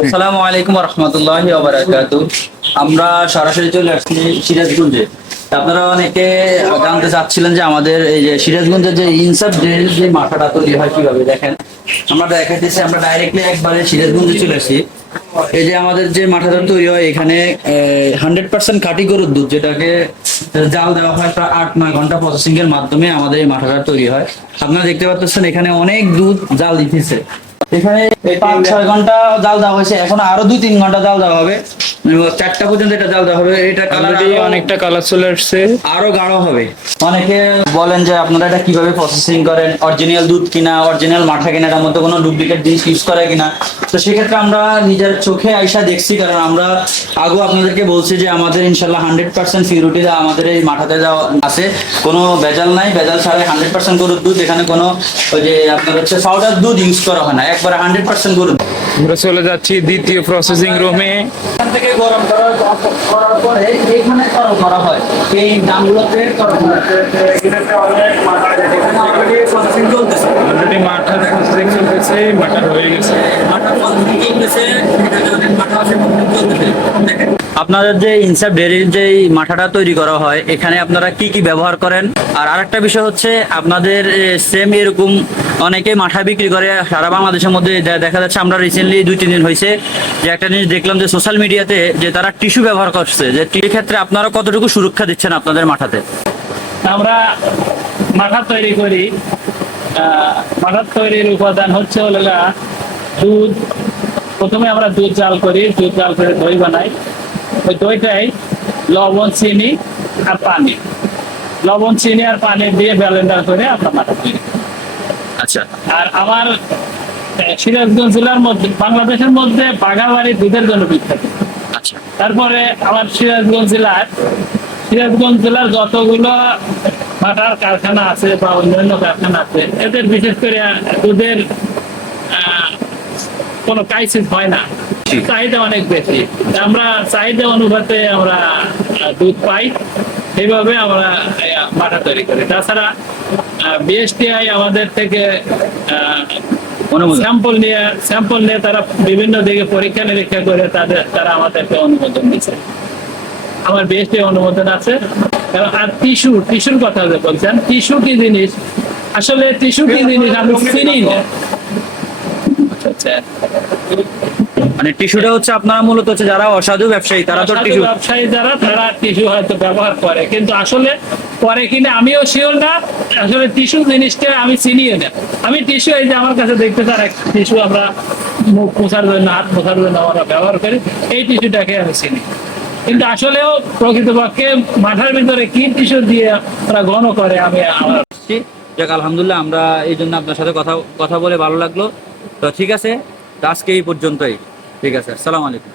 আসসালামু আলাইকুম ওয়া রাহমাতুল্লাহি ওয়া বারাকাতুহু। আমরা সরাসরি চলে আসছি সিরাজগঞ্জে। আপনারা অনেকে জানতে চাচ্ছিলেন যে আমাদের এই যে সিরাজগঞ্জের যে ইনসাফ যে মাথাটা তৈরি হয় কিভাবে, দেখেন আমরা দেখাইতেছি। আমরা ডাইরেক্টলি একবারে সিরাজগঞ্জে চলে আসি। এই যে আমাদের যে মাথাটা তৈরি হয় এখানে 100% খাঁটি গরুর দুধ, যেটাকে জাল দেওয়া হয় প্রায় 8-9 ঘন্টা প্রসেসিং এর মাধ্যমে আমাদের এই মাথাটা তৈরি হয়। আপনারা দেখতে পাচ্ছেন এখানে অনেক দুধ জাল দিতেছে। এখানে 5-6 ঘন্টা জাল দেওয়া হয়েছে, এখন আরো 2-3 ঘন্টা জাল দেওয়া হবে, 4টা পর্যন্ত এটা জাল দেওয়া হবে। এটা কালার অনেকটা কালার চলে আসছে, আরো গাঢ় হবে। অনেকে বলেন যে আপনারা এটা কিভাবে প্রসেসিং করেন, অরিজিনাল দুধ কিনা, অরিজিনাল মাঠা কিনা, এটার মধ্যে কোনো ডুপ্লিকেট জিনিস ইউজ করে কিনা। তো সেক্ষেত্রে আমরা নিজের চোখে আইসা দেখছি, কারণ আমরা আগেও আপনাদেরকে বলছি যে আমাদের ইনশাল্লাহ 100% পিউরিটি আমাদের এই মাঠাতে যাওয়া আছে, কোনো ভেজাল নাই। ভেজাল ছাড়াই 100% গরুর দুধ, এখানে কোনো ওই যে আপনার হচ্ছে পাউডার দুধ ইউজ করা হয় না, একবারে 100% গরুর দুধ। আমরা চলে যাচ্ছি দ্বিতীয় প্রসেসিং রুমে। এখান থেকে গরম করার পরে এখানে গরম করা হয়, এই দামগুলোতে গরম করা হয়। প্রসেসিং চলতেছে, অলরেডি মাঠা প্রসেসিং চলতেছে, মাঠা হয়ে গেছে। আপনাদের যে ইনসাফ ডেইরির যে মাঠাটা তৈরি করা হয় এখানে আপনারা কি কি ব্যবহার করেন? আর আরেকটা বিষয় হচ্ছে আপনাদের সেম এরকম অনেকে মাঠা বিক্রি করে সারা বাংলাদেশের মধ্যে। দেখা যাচ্ছে আমরা রিসেন্টলি 2-3 দিন হয়েছে যে একটা জিনিস দেখলাম যে সোশ্যাল মিডিয়াতে যে তারা টিস্যু ব্যবহার করছে, যে এই ক্ষেত্রে আপনারা কতটুকু সুরক্ষা দিচ্ছেন আপনাদের মাঠাতে? আমরা মাঠা তৈরি করি, মাঠার তৈরির উপাদান হচ্ছে দুধ। প্রথমে আমরা দুধ জাল করি, দুধ জাল করে দই বানাই। ওই দইটাই লবণ, চিনি আর পানি, লবণ, চিনি আর পানি দিয়ে ব্লেন্ডার করে আমরা মাঠা তৈরি করি। আচ্ছা। আর আমার সিরাজগঞ্জ জেলার মধ্যে, বাংলাদেশের মধ্যে বাঘাবাড়ি দুধের জন্য বিখ্যাত। আচ্ছা। তারপরে আমার সিরাজগঞ্জ জেলার যতগুলো মাঠার কারখানা আছে বা অন্যান্য কারখানা আছে, এদের বিশেষ করে দুধের কোনো ক্রাইসিস হয় না, চাহিদা অনেক বেশি। আমরা চাহিদা অনুপাতে আমরা দুধ পাই, এইভাবে আমরা মাঠা তৈরি করি। তাছাড়া বিএসটিআই আমাদের থেকে স্যাম্পল নিয়ে তারা বিভিন্ন দিকে পরীক্ষা নিরীক্ষা করে তারা আমাদেরকে অনুমোদন দিচ্ছে। আমার বিএসটিআই অনুমোদন আছে। আর টিস্যুর কথা যে বলছেন, টিস্যু কি জিনিস, আসলে টিস্যু কি জিনিস আমি চিনি না। মানে টিস্যুটা হচ্ছে আপনারা মূলত হচ্ছে যারা অসাধু ব্যবসায়ী তারা তো টিস্যু ব্যবসায়ী তারা টিস্যু হয়তো ব্যবহার করে, কিন্তু আসলে করে কিনা আমিও শিওর না। আসলে টিস্যু জিনিসটা আমি চিনিও না। আমি টিস্যু, এই যে আমার কাছে দেখতে তার এক টিস্যু আমরা মুখ পোছার জন্য, হাত পোছার জন্য আমরা ব্যবহার করি, এই টিস্যুটাকে আমি চিনি। কিন্তু আসলেও প্রকৃতপক্ষে মাথার ভিতরে কি টিস্যু দিয়ে ওরা ঘন করে আমি আমার। যাক, আলহামদুলিল্লাহ, আমরা এই জন্য আপনার সাথে কথা বলে ভালো লাগলো। তো ঠিক আছে, আজকে এই পর্যন্তই। ঠিক আছে, আসসালামু আলাইকুম।